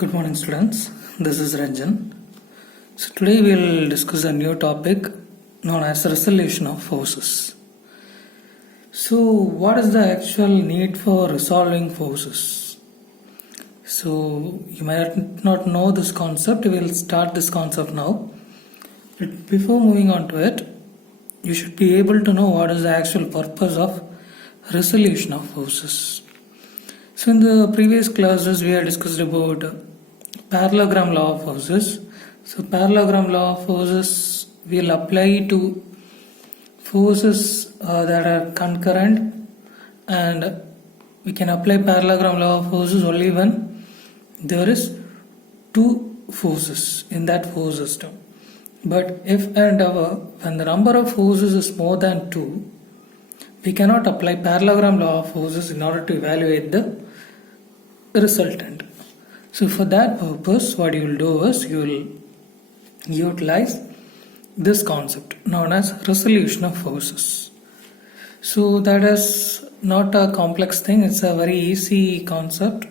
Good morning, students. This is Ranjan. So today we will discuss a new topic known as resolution of forces. So what is the actual need for resolving forces? So you might not know this concept. We will start this concept now. But before moving on to it, you should be able to know what is the actual purpose of resolution of forces. So in the previous classes we had discussed about parallelogram law of forces. So parallelogram law of forces will apply to forces that are concurrent, and we can apply parallelogram law of forces only when there is two forces in that force system. But if and ever when the number of forces is more than 2, we cannot apply parallelogram law of forces in order to evaluate the resultant. So for that purpose, what you will do is you will utilize this concept known as resolution of forces. So that is not a complex thing, it's a very easy concept.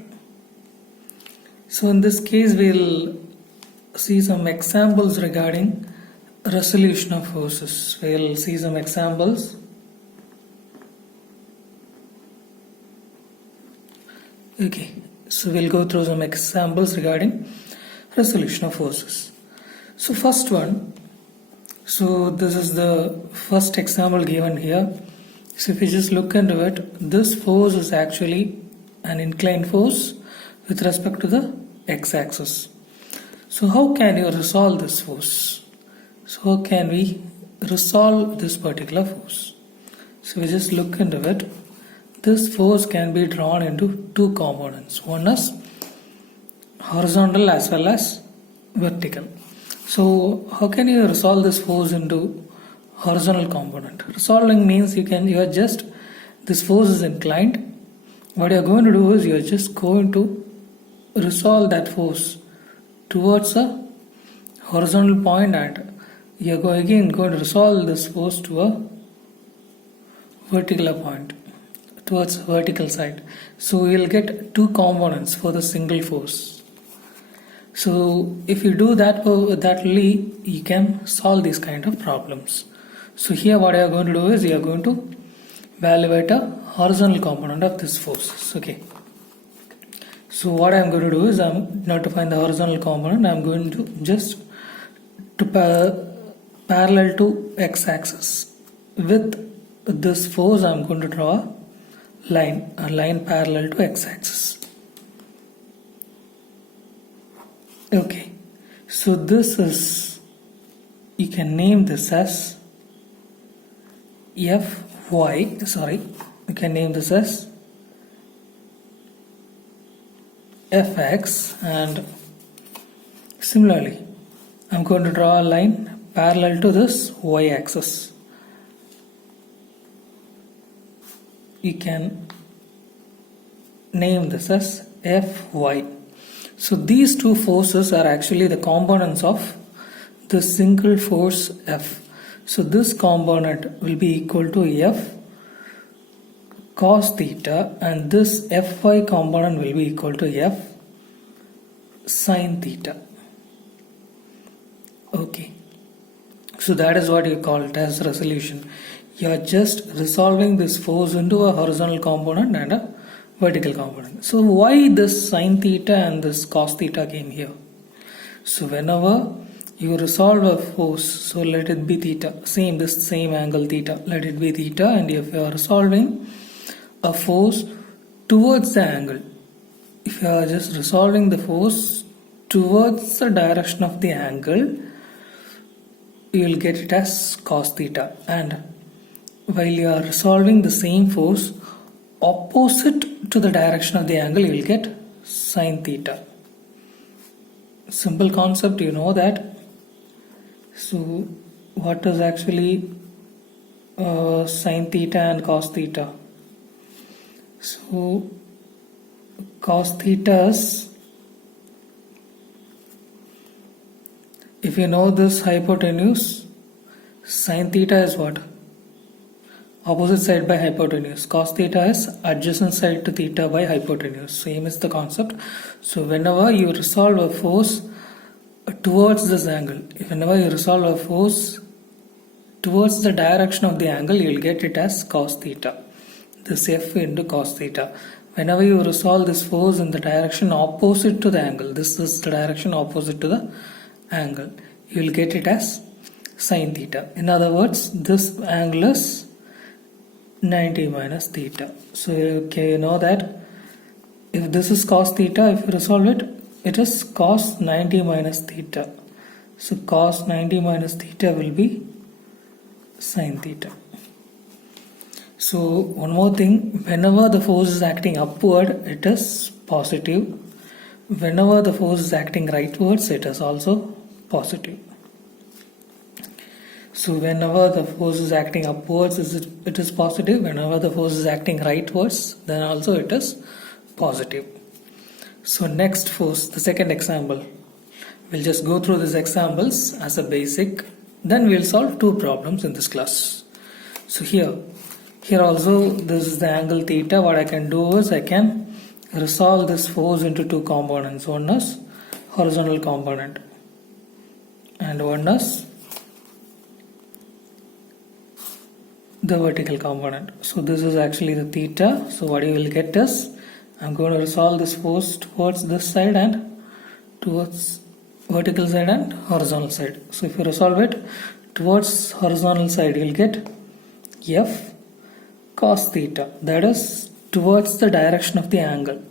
So in this case we will see some examples regarding resolution of forces. We will see some examples. Okay, so we'll go through some examples regarding resolution of forces. So first one, so this is the first example given here. So if you just look into it, this force is actually an inclined force with respect to the x-axis. So how can you resolve this force? So how can we resolve this particular force? So we just look into it. This force can be drawn into two components. One is horizontal as well as vertical. So how can you resolve this force into horizontal component? Resolving means this force is inclined. What you are going to do is you are just going to resolve that force towards a horizontal point, and you are going to resolve this force to a vertical point, towards vertical side. So we will get two components for the single force. So if you do that only, you can solve these kind of problems. So here what you are going to do is you are going to evaluate a horizontal component of this force. Okay. So what I am going to do is not to find the horizontal component, I am going to just parallel to x-axis. With this force I am going to draw a line parallel to x-axis. Okay, so this is, you can name this as you can name this as fx, and similarly I'm going to draw a line parallel to this y-axis. You can name this as fy. So these two forces are actually the components of the single force F. So this component will be equal to F cos theta, and this Fy component will be equal to F sin theta. Okay, so that is what you call it as resolution. You are just resolving this force into a horizontal component and a vertical component. So why this sin theta and this cos theta came here? So whenever you resolve a force, so let it be theta, this same angle theta, let it be theta, and if you are resolving a force towards the angle, if you are just resolving the force towards the direction of the angle, you will get it as cos theta, and while you are resolving the same force opposite to the direction of the angle, you will get sin theta. Simple concept, you know that. So what is actually sin theta and cos theta? So cos theta is, if you know this hypotenuse, sin theta is what? opposite side by hypotenuse. Cos theta is adjacent side to theta by hypotenuse. Same is the concept. So whenever you resolve a force towards this angle, whenever you resolve a force towards the direction of the angle, you will get it as cos theta. This F into cos theta. Whenever you resolve this force in the direction opposite to the angle, this is the direction opposite to the angle, you will get it as sin theta. In other words, this angle is 90 minus theta. So okay, you know that if this is cos theta, if you resolve it, it is cos 90 minus theta. So cos 90 minus theta will be sin theta. So one more thing, whenever the force is acting upward, it is positive. Whenever the force is acting rightwards, it is also positive. So whenever the force is acting upwards, it is positive. Whenever the force is acting rightwards, then also it is positive. So next force, the second example. We'll just go through these examples as a basic. Then we'll solve two problems in this class. So here also this is the angle theta. What I can do is I can resolve this force into two components. One is horizontal component and one is the vertical component. So this is actually the theta. So what you will get is I'm going to resolve this force towards this side and towards vertical side and horizontal side. So if you resolve it towards horizontal side, you will get F cos theta, that is towards the direction of the angle,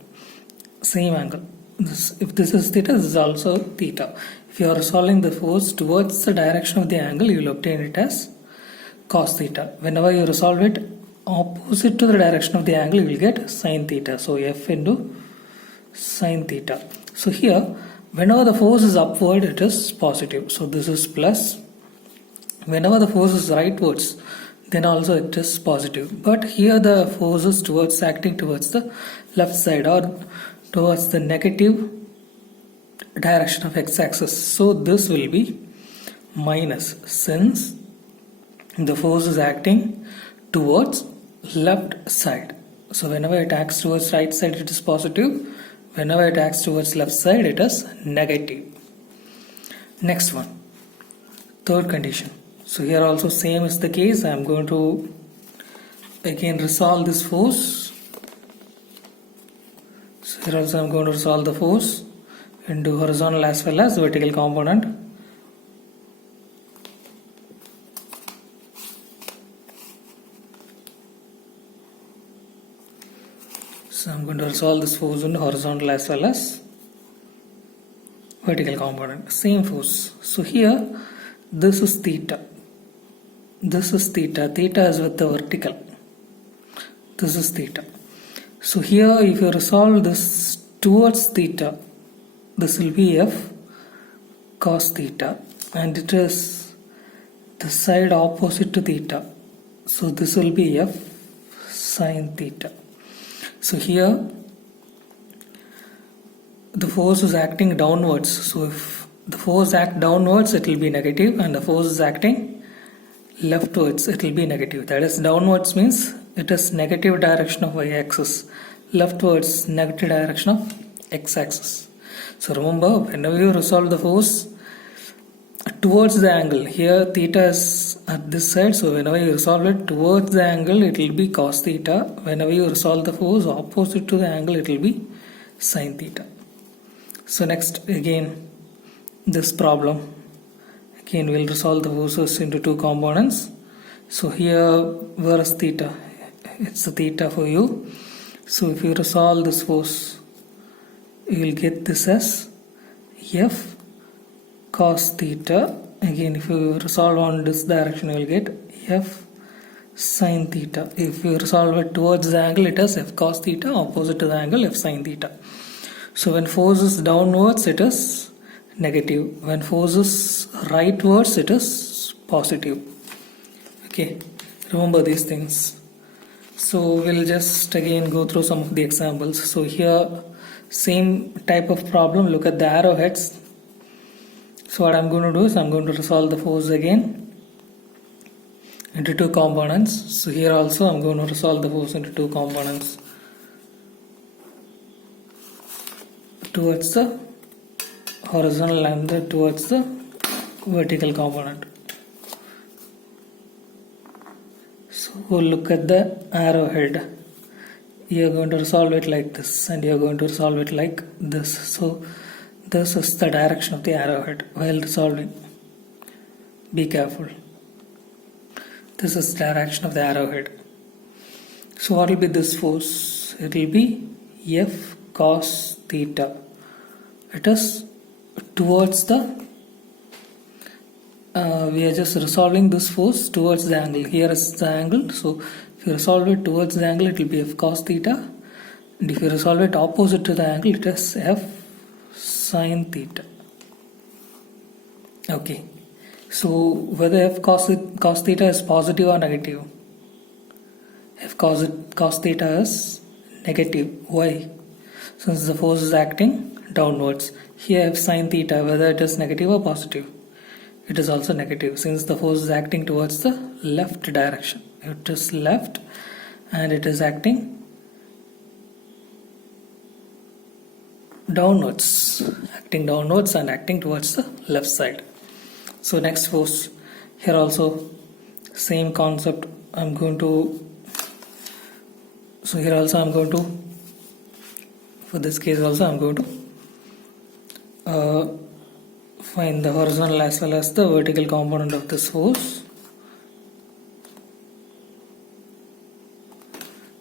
same angle. If this is theta, this is also theta. If you are resolving the force towards the direction of the angle, you will obtain it as cos theta. Whenever you resolve it opposite to the direction of the angle, you will get sin theta. So F into sin theta. So here, whenever the force is upward, it is positive. So this is plus. Whenever the force is rightwards, then also it is positive. But here the force is acting towards the left side or towards the negative direction of x-axis. So this will be minus, since the force is acting towards left side. So whenever it acts towards right side, it is positive. Whenever it acts towards left side, it is negative. Next one, third condition. So here also same is the case. I am going to again resolve this force. So here also I am going to resolve the force into horizontal as well as vertical component. So I am going to resolve this force into horizontal as well as vertical component. Same force. So here this is theta. This is theta. Theta is with the vertical. This is theta. So here if you resolve this towards theta, this will be F cos theta, and it is the side opposite to theta. So this will be F sin theta. So here the force is acting downwards. So if the force acts downwards, it will be negative, and the force is acting leftwards, it will be negative. That is, downwards means it is negative direction of y-axis, leftwards negative direction of x-axis. So remember, whenever you resolve the force towards the angle, here theta is at this side, so whenever you resolve it towards the angle, it will be cos theta. Whenever you resolve the force opposite to the angle, it will be sin theta. So next, again this problem, again we'll resolve the forces into two components. So here, where is theta? It's the theta for you. So if you resolve this force, you will get this as F cos theta. Again, if you resolve on this direction, you will get F sin theta. If you resolve it towards the angle, it is F cos theta, opposite to the angle, F sin theta. So when force is downwards, it is negative. When force is rightwards, it is positive. Okay, remember these things. So we'll just again go through some of the examples. So here, same type of problem. Look at the arrowheads. So what I'm going to do is I'm going to resolve the force again into two components. So here also I'm going to resolve the force into two components towards the horizontal and towards the vertical component. So look at the arrowhead. You are going to resolve it like this, and you are going to resolve it like this. So this is the direction of the arrowhead while resolving. Be careful. This is the direction of the arrowhead. So what will be this force? It will be F cos theta. It is towards the we are just resolving this force towards the angle. Here is the angle, so if you resolve it towards the angle, it will be F cos theta, and if you resolve it opposite to the angle, it is F sin theta. Okay, so whether F cos theta is positive or negative? F cos theta is negative. Why? Since the force is acting downwards. Here F sin theta, whether it is negative or positive, it is also negative, since the force is acting towards the left direction. It is left and it is acting downwards, and acting towards the left side. So next force, here also same concept. For this case also I'm going to find the horizontal as well as the vertical component of this force.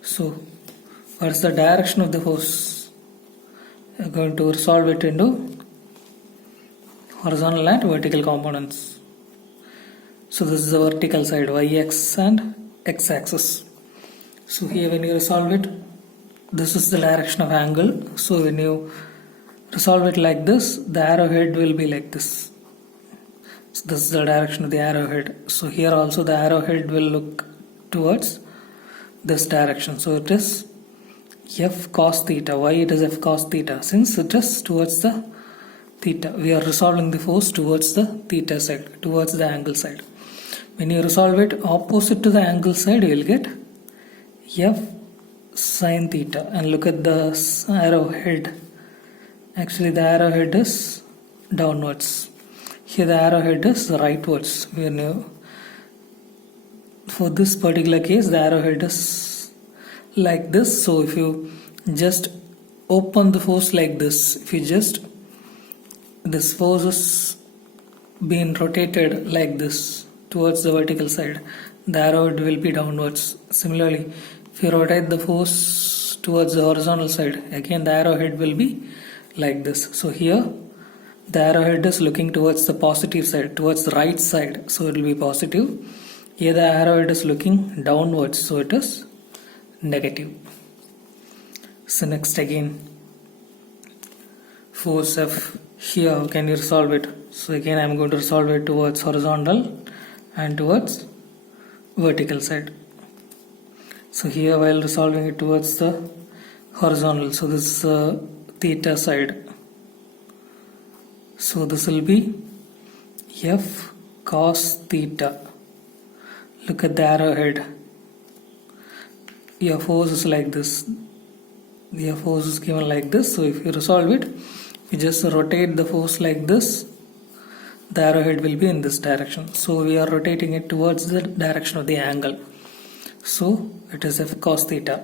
So what is the direction of the force? We are going to resolve it into horizontal and vertical components. So this is the vertical side, y-axis and x-axis. So here when you resolve it, this is the direction of angle. So when you resolve it like this, the arrowhead will be like this. So this is the direction of the arrowhead. So here also the arrowhead will look towards this direction. So it is F cos theta. Why it is F cos theta? Since it is towards the theta. We are resolving the force towards the theta side, towards the angle side. When you resolve it opposite to the angle side, you will get F sin theta. And look at the arrowhead. Actually the arrowhead is downwards. Here the arrowhead is rightwards. For this particular case, the arrowhead is like this. So if you just open the force like this, this force is being rotated like this towards the vertical side, the arrowhead will be downwards. Similarly, if you rotate the force towards the horizontal side, again the arrowhead will be like this. So here the arrowhead is looking towards the positive side, towards the right side, so it will be positive. Here the arrowhead is looking downwards, so it is negative. So next again, force F. Here how can you resolve it? So again I am going to resolve it towards horizontal and towards vertical side. So here while resolving it towards the horizontal, so this is theta side. So this will be F cos theta. Look at the arrowhead. Your force is like this. Your force is given like this. So if you resolve it, you just rotate the force like this. The arrowhead will be in this direction. So we are rotating it towards the direction of the angle. So it is F cos theta.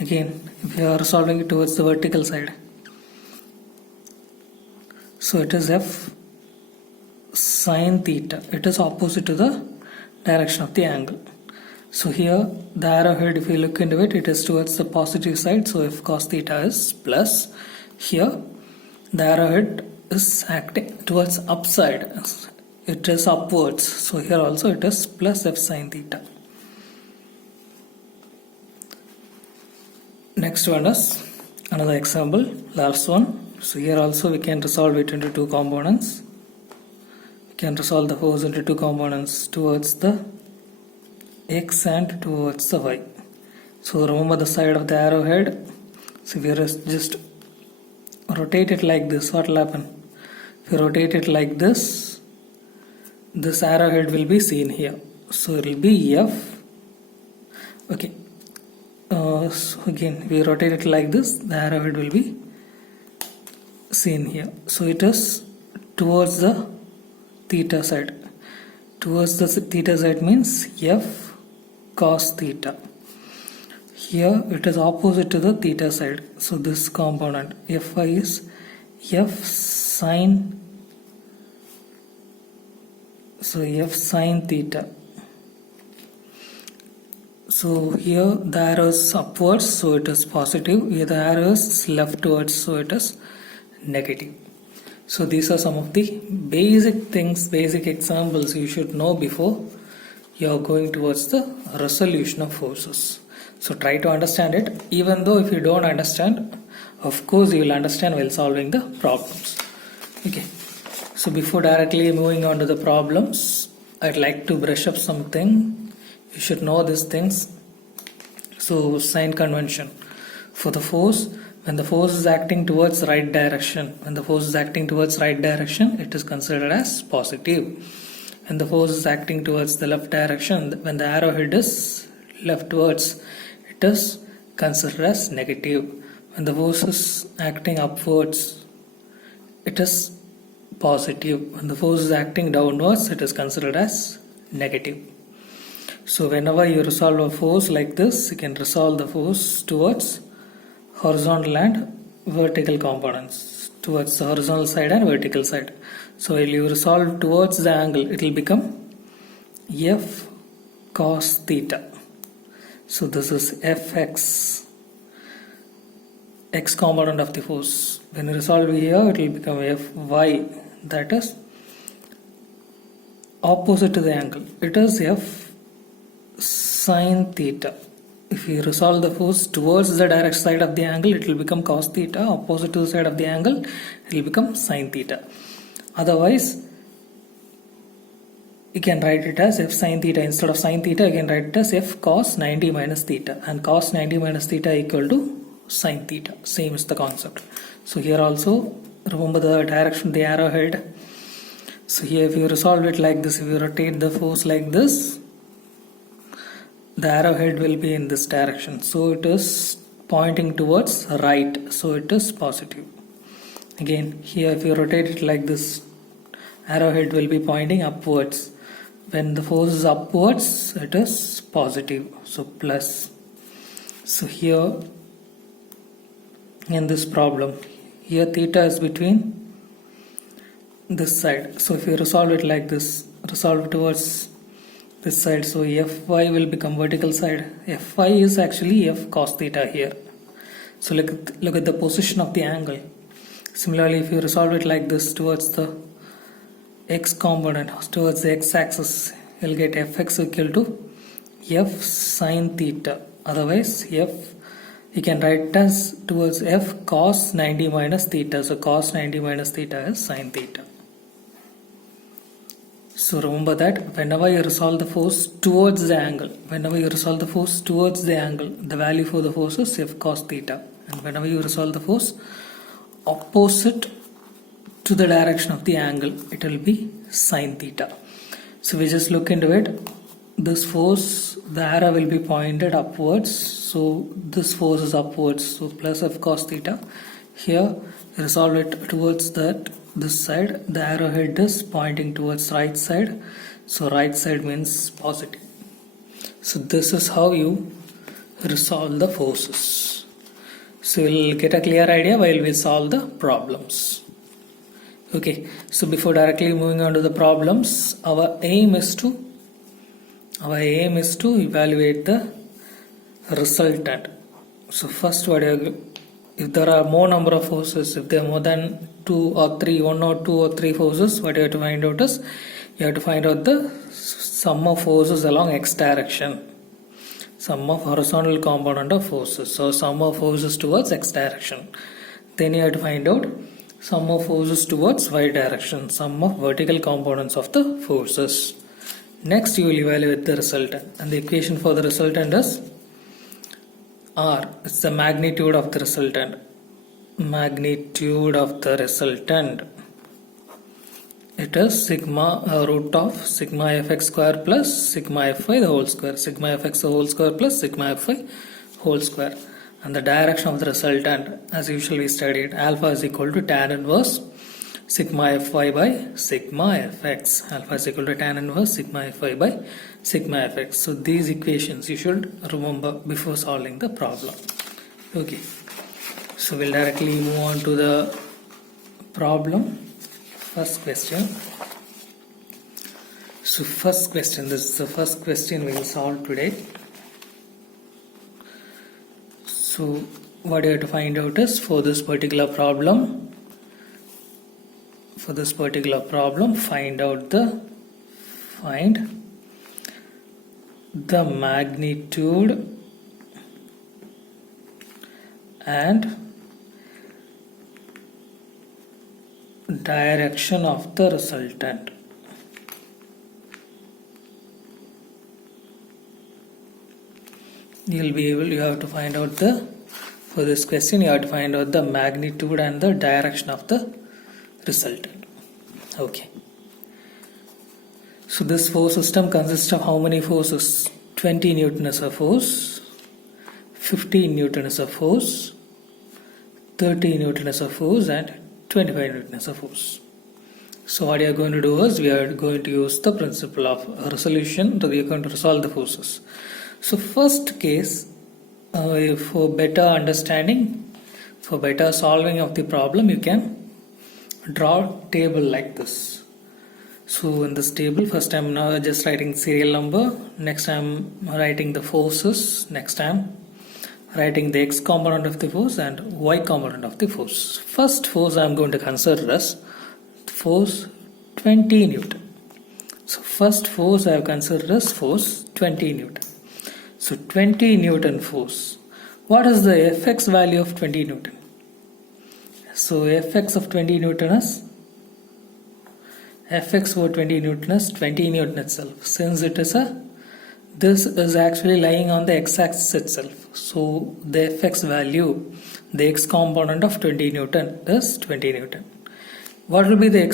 Again, if you are resolving it towards the vertical side, so it is F sin theta. It is opposite to the direction of the angle. So here the arrowhead, if you look into it, it is towards the positive side. So F cos theta is plus. Here the arrowhead is acting towards upside. It is upwards. So here also it is plus F sin theta. Next one is another example, last one. So here also we can resolve it into two components. We can resolve the force into two components, towards the x and towards the y. So remember the side of the arrowhead. So if you just rotate it like this, what will happen? If you rotate it like this, this arrowhead will be seen here. So it will be F. Okay. So again we rotate it like this. The arrowhead will be seen here. So it is towards the theta side. Towards the theta side means F cos theta. Here it is opposite to the theta side. So this component Fy is F sine. So F sine theta. So here the arrow is upwards, so it is positive. Here the arrow is leftwards, so it is negative. So these are some of the basic things, basic examples you should know before you are going towards the resolution of forces. So try to understand it. Even though if you don't understand, of course you will understand while solving the problems. Okay. So before directly moving on to the problems, I'd like to brush up something. You should know these things. So sign convention. For the force, when the force is acting towards right direction, it is considered as positive. When the force is acting towards the left direction, when the arrowhead is leftwards, it is considered as negative. When the force is acting upwards, it is positive. When the force is acting downwards, it is considered as negative. So whenever you resolve a force like this, you can resolve the force towards horizontal and vertical components, towards the horizontal side and vertical side. So when you resolve towards the angle, it will become F cos theta. So this is Fx, x component of the force. When you resolve here, it will become Fy, that is opposite to the angle. It is F sin theta. If you resolve the force towards the direct side of the angle, it will become cos theta. Opposite to the side of the angle, it will become sin theta. Otherwise, you can write it as F sin theta. Instead of sin theta, you can write it as F cos 90 minus theta. And cos 90 minus theta equal to sin theta. Same is the concept. So here also, remember the direction of the arrowhead. So here if you resolve it like this, if you rotate the force like this, the arrowhead will be in this direction. So it is pointing towards right. So it is positive. Again, here if you rotate it like this, arrowhead will be pointing upwards. When the force is upwards, it is positive. So plus. So here in this problem, here theta is between this side. So if you resolve it like this, resolve towards this side, so Fy will become vertical side. Fy is actually F cos theta here. So look at the position of the angle. Similarly, if you resolve it like this towards the x component, towards the x axis, you'll get Fx equal to F sin theta. Otherwise, you can write it as towards F cos 90 minus theta. So cos 90 minus theta is sin theta. So remember that whenever you resolve the force towards the angle, the value for the force is F cos theta. And whenever you resolve the force opposite to the direction of the angle, it will be sin theta. So we just look into it. This force, the arrow will be pointed upwards. So this force is upwards. So plus F cos theta. Here resolve it towards this side. The arrowhead is pointing towards right side. So right side means positive. So this is how you resolve the forces. So you'll get a clear idea while we solve the problems. Okay, so before directly moving on to the problems, our aim is to evaluate the resultant. So first, if there are more number of forces, if there are more than 2 or 3, 1 or 2 or 3 forces, what you have to find out is you have to find out the sum of forces along x direction, sum of horizontal component of forces. So sum of forces towards x direction. Then you have to find out sum of forces towards y direction, sum of vertical components of the forces. Next you will evaluate the resultant, and the equation for the resultant is R. It's the magnitude of the resultant. it is sigma root of sigma fx square plus sigma fy the whole square. Sigma fx the whole square plus sigma fy whole square. And the direction of the resultant, as usually studied, alpha is equal to tan inverse sigma fy by sigma fx. Alpha is equal to tan inverse sigma fy by sigma fx. So these equations you should remember before solving the problem. Okay. So we'll directly move on to the problem. First question. So first question, this is the first question we will solve today. So what you have to find out is for this particular problem, find the magnitude and direction of the resultant. You have to find out for this question you have to find out the magnitude and the direction of the resultant. Okay. So this force system consists of how many forces? 20 Newton is a force, 15 Newton is a force, 30 Newton is a force, and 25 Newton is a force. So what you are going to do is we are going to use the principle of resolution. We are going to resolve the forces. So first case, for better understanding, for better solving of the problem, you can draw a table like this. So in this table, first I'm now just writing serial number, next I'm writing the forces, next I'm writing the x component of the force and y component of the force. First force I am going to consider as force 20 Newton. So first force I have considered as force 20 Newton. So 20 Newton force. What is the Fx value of 20 Newton? So Fx of 20 Newton is Fx for 20 Newton is 20 Newton itself. Since this is actually lying on the x-axis itself. So the Fx value, the x component of 20 Newton is 20 Newton. What will be the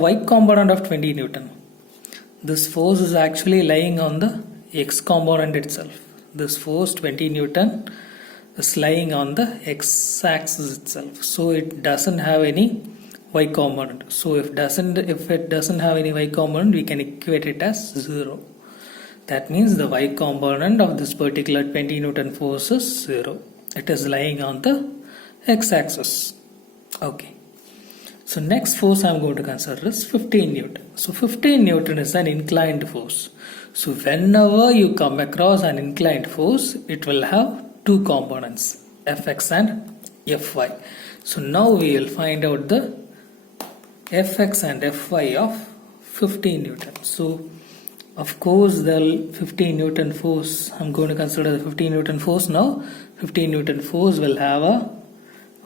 y component of 20 Newton? This force is actually lying on the x component itself. This force 20 Newton is lying on the x-axis itself. So it doesn't have any y component. So if it doesn't have any y component, we can equate it as 0. That means the y component of this particular 20 Newton force is 0. It is lying on the x-axis. Okay. So next force I am going to consider is 15 Newton. So 15 Newton is an inclined force. So whenever you come across an inclined force, it will have two components, Fx and Fy. So now we will find out the Fx and Fy of 15 Newton. So of course the 15 Newton force, I'm going to consider the 15 Newton force now. 15 Newton force will have a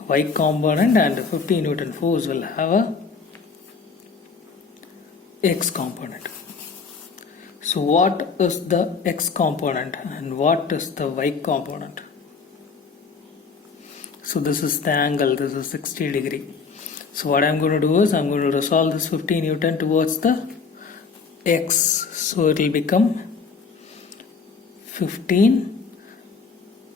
y component and 15 Newton force will have a x component. So what is the x component and what is the y component? So this is the angle, this is 60 degree. So what I'm going to do is I'm going to resolve this 15 Newton towards the x. So it will become 15.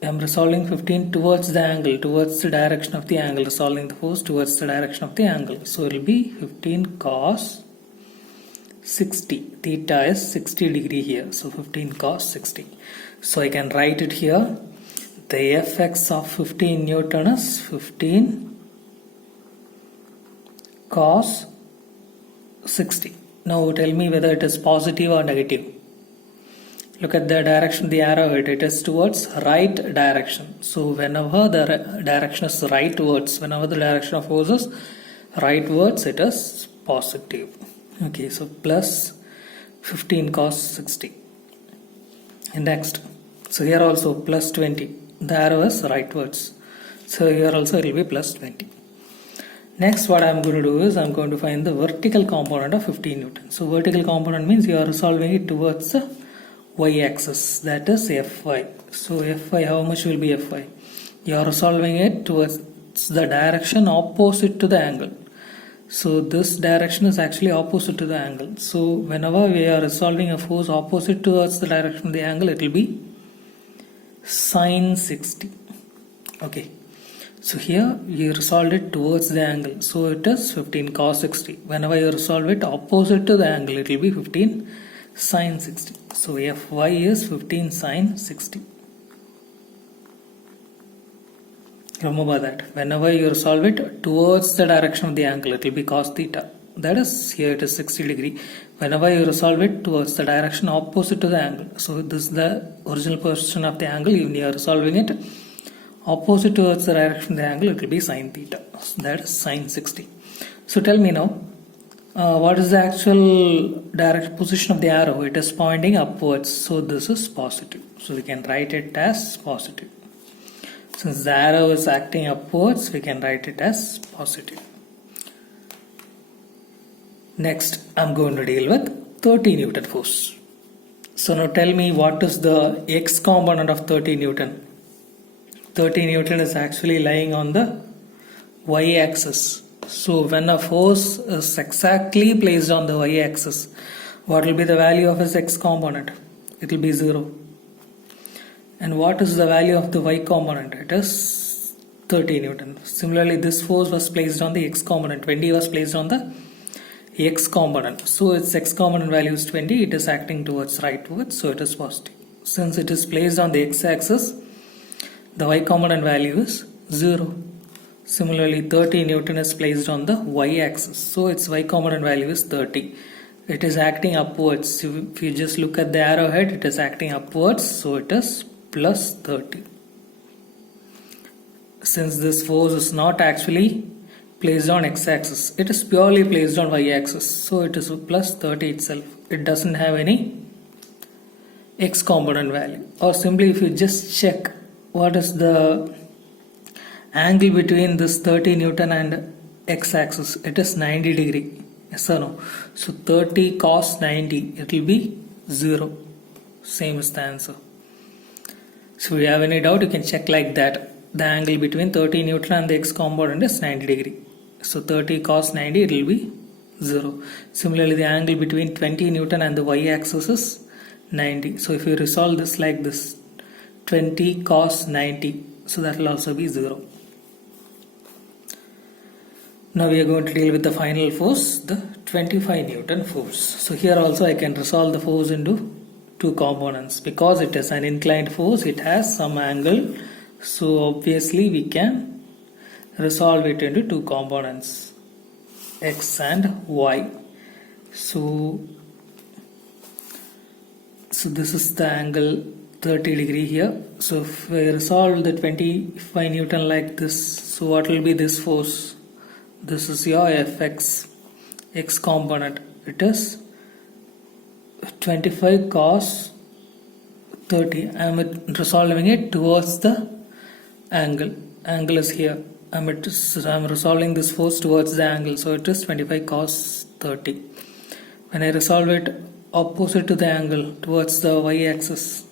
I'm resolving 15 towards the angle, towards the direction of the angle, resolving the force towards the direction of the angle. So it will be 15 cos 60. Theta is 60 degree here. So 15 cos 60. So I can write it here. The Fx of 15 Newton is 15 cos 60. Now tell me whether it is positive or negative. Look at the direction, the arrow, it is towards right direction. So whenever the direction is rightwards, whenever the direction of force is rightwards, it is positive. Okay, so plus 15 cos 60. And next, so here also plus 20. The arrow is rightwards. So here also it will be plus 20. Next, what I am going to do is I am going to find the vertical component of 15 Newton. So vertical component means you are resolving it towards the y-axis, that is Fy. So Fy, how much will be Fy? You are resolving it towards the direction opposite to the angle. So this direction is actually opposite to the angle. So whenever we are resolving a force opposite towards the direction of the angle, it will be sine 60. Okay. So here you resolve it towards the angle. So it is 15 cos 60. Whenever you resolve it opposite to the angle, it will be 15 sine 60. So Fy is 15 sine 60. Remember that. Whenever you resolve it towards the direction of the angle, it will be cos theta. That is, here it is 60 degree. Whenever you resolve it towards the direction opposite to the angle. So this is the original position of the angle. When you are resolving it opposite towards the direction of the angle, it will be sine theta. So that is sine 60. So tell me now, what is the actual direct position of the arrow? It is pointing upwards. So this is positive. So we can write it as positive. Since the arrow is acting upwards, we can write it as positive. Next, I'm going to deal with 30 Newton force. So now tell me, what is the x component of 30 Newton? 30 Newton is actually lying on the y-axis. So when a force is exactly placed on the y-axis, what will be the value of its x component? It will be 0. And what is the value of the y component? It is 30 Newton. Similarly, this force was placed on the x component. 20 was placed on the x component. So its x component value is 20. It is acting towards rightwards. So it is positive. Since it is placed on the x-axis, the y component value is 0. Similarly, 30 Newton is placed on the y-axis. So its y component value is 30. It is acting upwards. If you just look at the arrowhead, it is acting upwards. So it is plus 30. Since this force is not actually placed on x-axis, it is purely placed on y-axis. So it is plus 30 itself. It doesn't have any x component value. Or simply, if you just check what is the angle between this 30 Newton and x-axis, it is 90 degree. Yes or no? So 30 cos 90, it will be 0. Same is the answer. So if you have any doubt, you can check like that. The angle between 30 Newton and the x component is 90 degree. So 30 cos 90, it will be 0. Similarly, the angle between 20 Newton and the y-axis is 90. So if you resolve this like this, 20 cos 90, so that will also be 0. Now we are going to deal with the final force, the 25 Newton force. So here also I can resolve the force into two components. Because it is an inclined force, it has some angle. So obviously we can resolve it into two components, x and y. So this is the angle 30 degree here. So if we resolve the 25 Newton like this, so what will be this force? This is your Fx, x component. It is 25 cos 30. I am resolving it towards the angle. Angle is here. I am resolving this force towards the angle. So it is 25 cos 30. When I resolve it opposite to the angle towards the y-axis,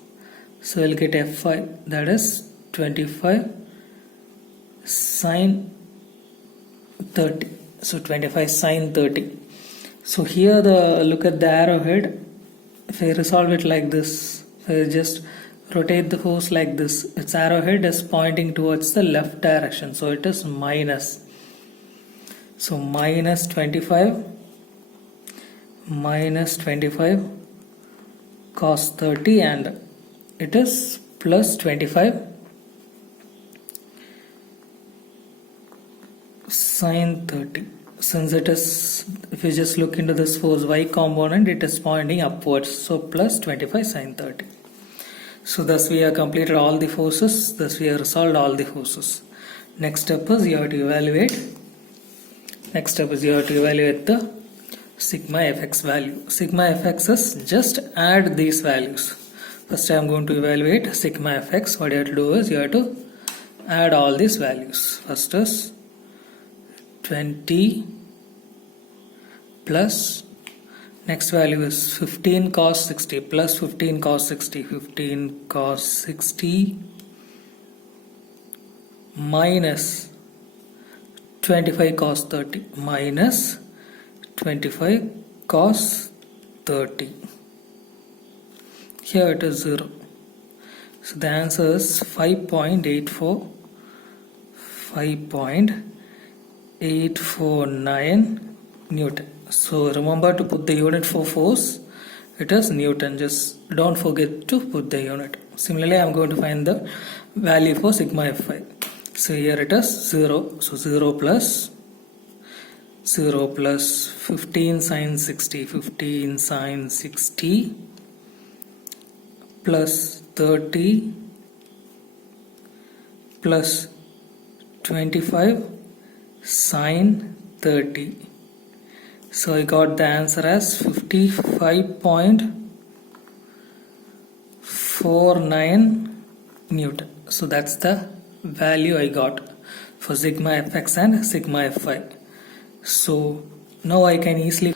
so I'll get Fy, that is 25 sine 30. So 25 sine 30. So here look at the arrowhead. If I resolve it like this, if I just rotate the force like this, its arrowhead is pointing towards the left direction. So it is minus. So minus 25 cos 30, and it is plus 25 sine 30. Since it is, if you just look into this force y component, it is pointing upwards. So plus 25 sine 30. So thus we have completed all the forces. Thus we have resolved all the forces. Next step is you have to evaluate. The sigma fx value. Sigma fx is just add these values. First I am going to evaluate sigma fx. What you have to do is you have to add all these values. First is 20 plus, next value is 15 cos 60 plus 15 cos 60, 15 cos 60 minus 25 cos 30 minus 25 cos 30. Here it is 0. So the answer is 5.84, 5.849 Newton. So remember to put the unit for force. It is Newton. Just don't forget to put the unit. Similarly, I am going to find the value for sigma Fi. So here it is 0. So 0 plus 15 sine 60, 15 sine 60 plus 30 plus 25 sine 30. So I got the answer as 55.49 Newton. So that's the value I got for sigma Fx and sigma Fy. So now I can easily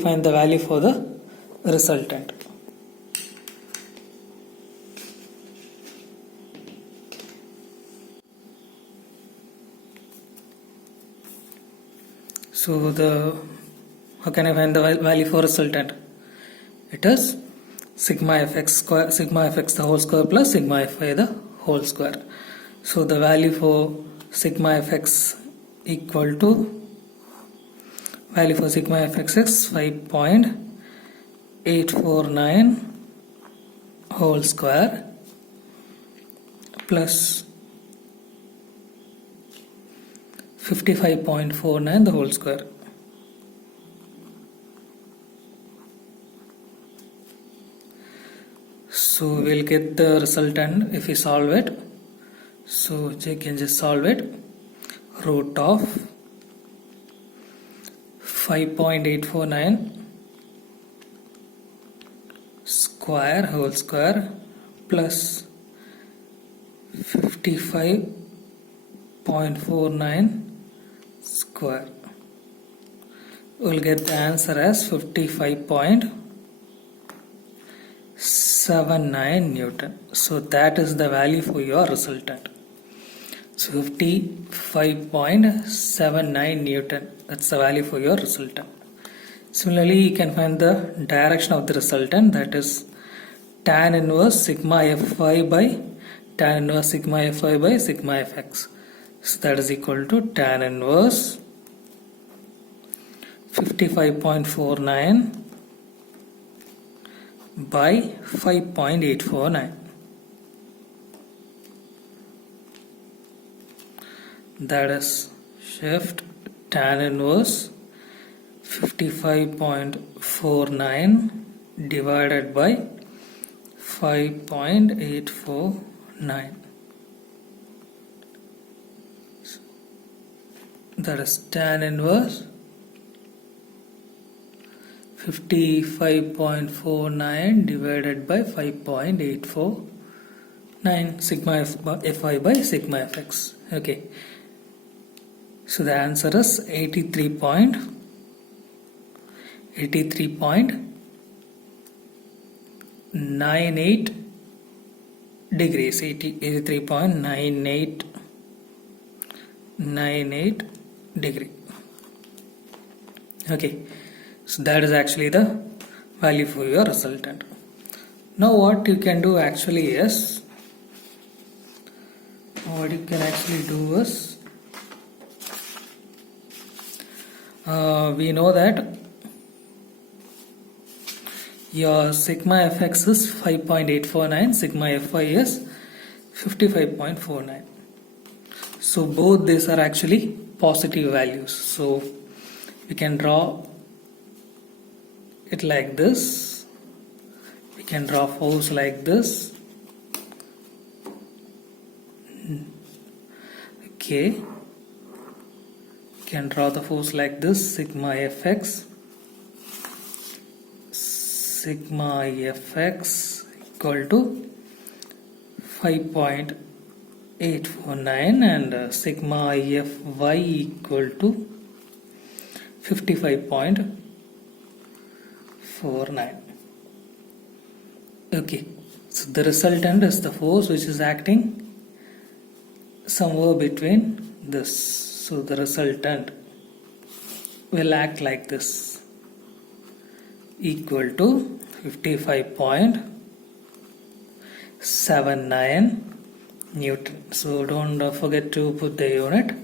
find the value for the resultant. So how can I find the value for resultant? It is sigma Fx the whole square plus sigma Fy the whole square. So the value for sigma Fx equal to value for sigma Fx is 5.849 whole square plus 55.49 the whole square. So we'll get the resultant if we solve it. So you can just solve it. Root of 5.849 square whole square plus 55.49 square. We'll get the answer as 55.79 Newton. So that is the value for your resultant. So 55.79 Newton. That's the value for your resultant. Similarly, you can find the direction of the resultant, that is tan inverse sigma Fy by tan inverse sigma Fy by sigma Fx. So that is equal to tan inverse 55.49 by 5.849. That is shift tan inverse 55.49 divided by 5.849. That is tan inverse 55.49 divided by 5.849 sigma Fy by sigma Fx. Okay. So the answer is 83.98 degrees. 83.98 degree. Okay. So that is actually the value for your resultant. Now what you can do actually is, we know that your sigma Fx is 5.849, sigma Fy is 55.49. So both these are actually positive values. So we can draw it like this. We can draw force like this. Okay. We can draw the force like this. Sigma Fx equal to 5.849 and sigma Fy equal to 55.49. Okay, so the resultant is the force which is acting somewhere between this. So the resultant will act like this, equal to 55.79 Newton. So don't forget to put the unit,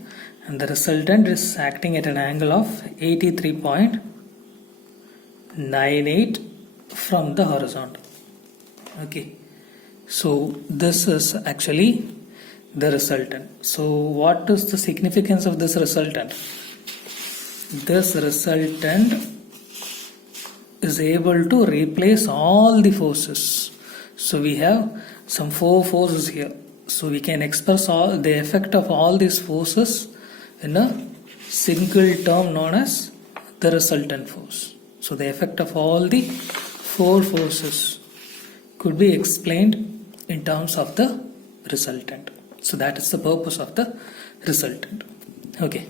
and the resultant is acting at an angle of 83.98 from the horizontal. Okay, so this is actually the resultant. So what is the significance of this resultant? This resultant is able to replace all the forces. So we have some 4 forces here. So we can express all the effect of all these forces in a single term known as the resultant force. So the effect of all the 4 forces could be explained in terms of the resultant. So that is the purpose of the resultant. Okay,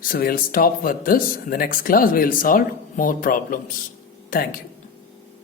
so we'll stop with this. In the next class we'll solve more problems. Thank you.